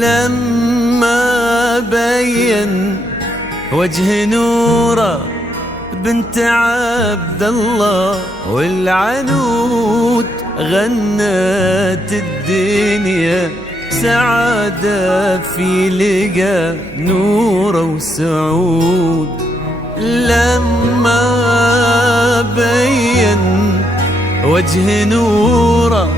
لما بين وجه نوره بنت عبد الله والعنود غنت الدنيا سعادة في لقى نوره وسعود. لما بين وجه نوره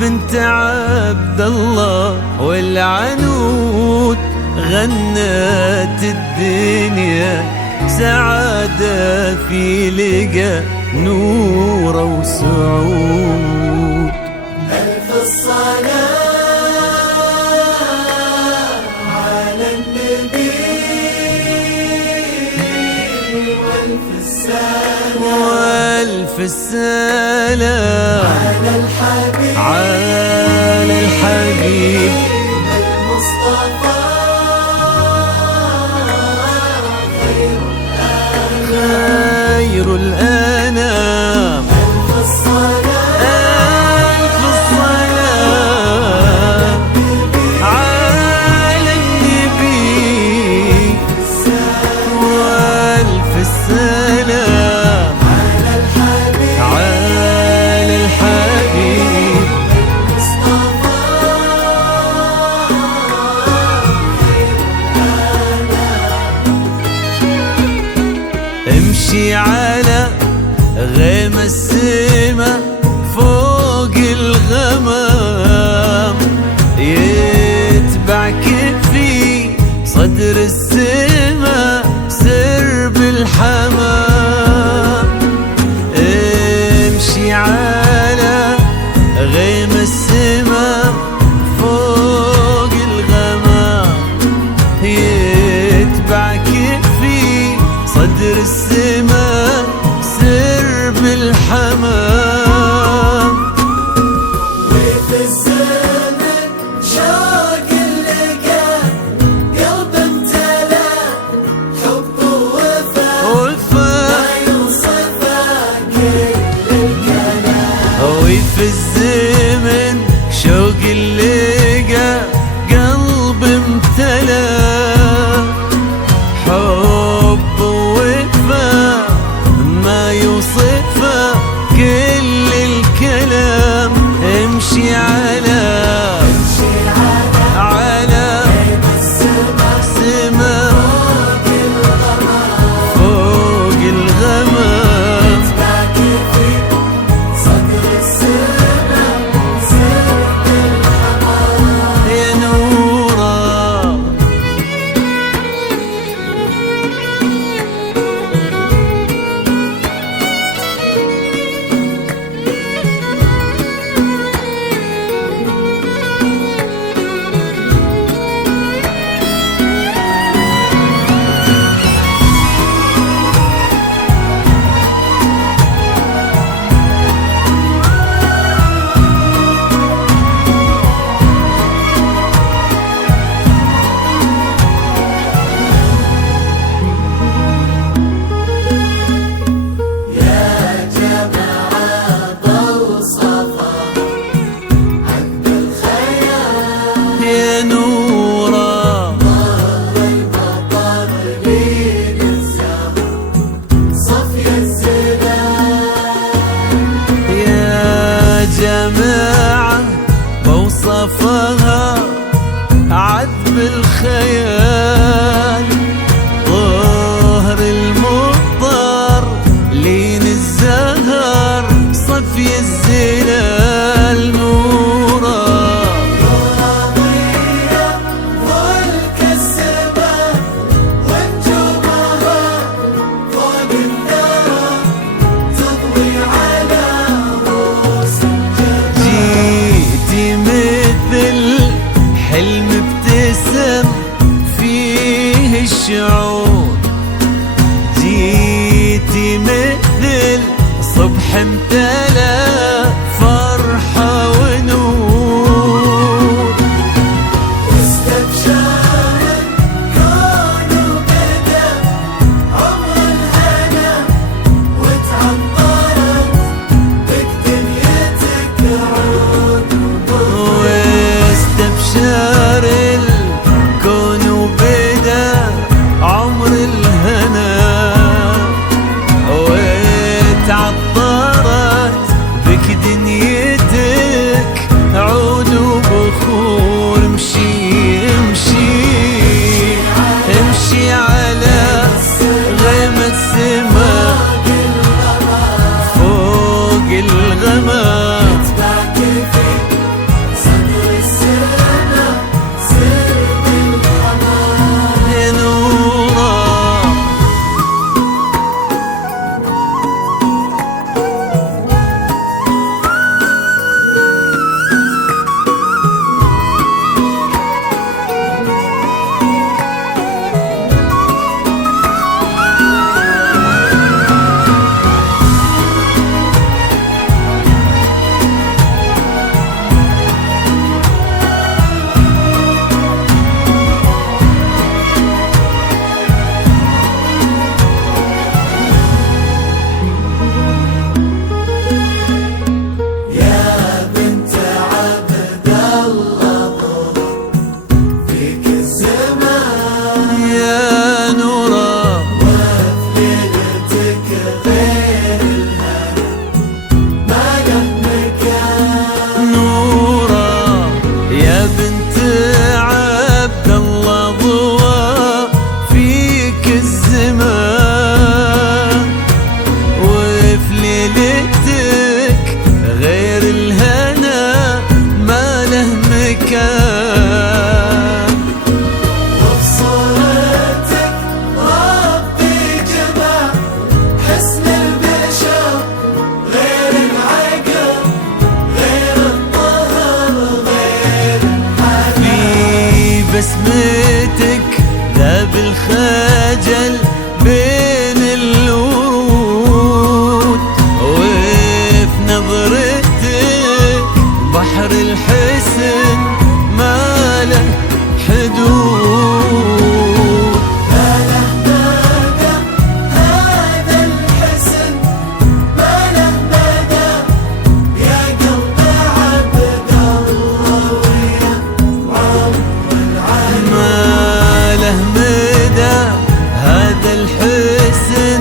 بنت عبد الله والعنود غنت الدنيا سعادة في لقى نوره وسعود. ألف الصلاة على النبي وألف السلام وألف السلام على الحبيب المصطفى خير الأنام. ألف الصلاة على النبي وألف السلام على الحبيب امشي على غيم السما فوق الغمام يتبعك في صدر السما سرب الحمام. امشي على غيم السما فوق الغمام يتبعك في صدر السما سرب الحمام. وفي الزمن شوق اللقى قلب امتلأ حب ووفاء ما يوصفه كل الكلام. وفي الزمن بسمتك ذاب الخجل بين الورود، وفي نظرتك بحر الحسن ما له حدود. ما له مدى هذا الحسن، ما له مدى يا قلب عبد الله ويا عمر العين. ما له مدى هذا الحسن،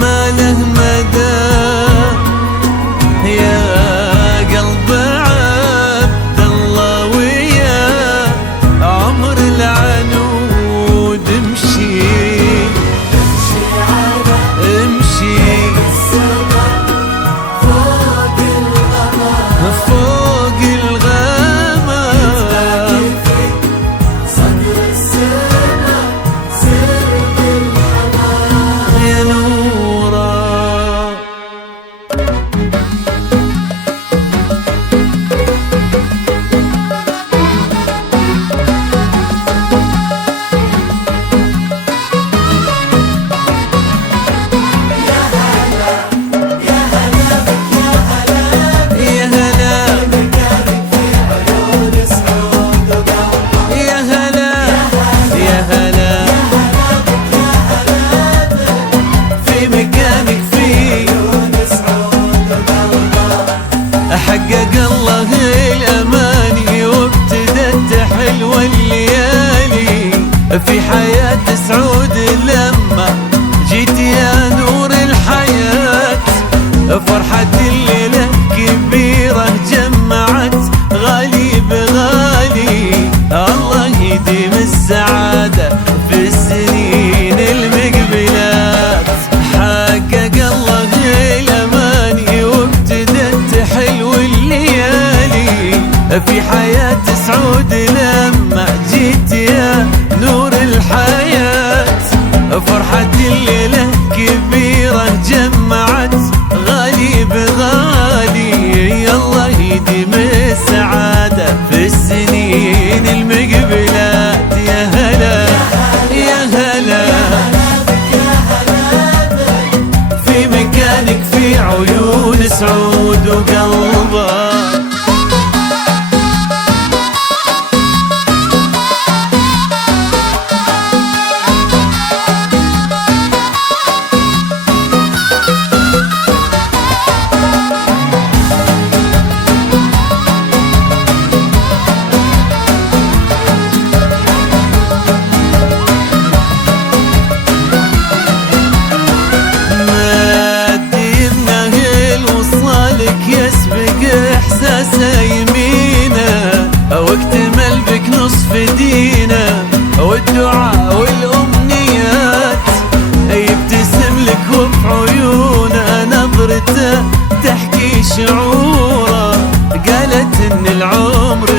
ما له مدى يا قلب عبد الله ويا عمر العنود. امشي امشي على امشي السماء فوق الغمام، فوق الغمام، في صدر السماء سرب الحمام. يا نورا. يا هلا عيون سعود وقلبه، يا هلا يا هلا في مكانك في عيون سعود وقلبه. حقق الله الأماني وابتدت حلوة الليالي في حياة سعود لما جيت يا نور الحياة. فرحة الليلة كبيرة جمعت غالي بغالي، الله يديم السعادة في السنين المقبلات. حقق الله الأماني وابتدت حلو الليالي في حياة سعود لما جيت يا نور الحياة. فرحة الليلة كبيرة جمعت غالي بغالي، الله يديم السعادة في السنين المقبلات. يا هلا يا هلا في مكانك في عيون سعود وقلبه. واكتمل بك نصف دينا والدعاء والأمنيات. يبتسم لك وفي عيونه نظرته تحكي شعوره، قالت ان العمر